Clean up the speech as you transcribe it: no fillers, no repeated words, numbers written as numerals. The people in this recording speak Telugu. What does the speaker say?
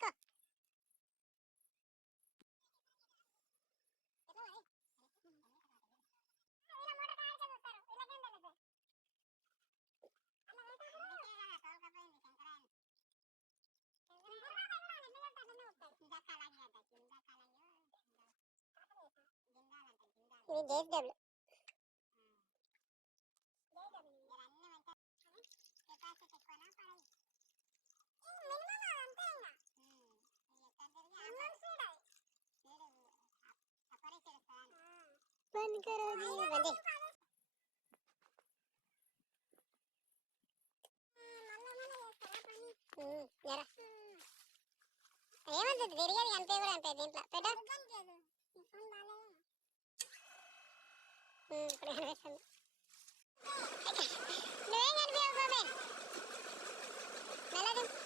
go ini JSW बंद करो जी बंदे जरा ఏమంటది తిరిగేది అంతే కూడా అంతే దీంట్లో పెట్టా ఇప్పుడు కనిపిస్తుంది నువ్వేం కనిపించవు బాబాయ్ మెల్లది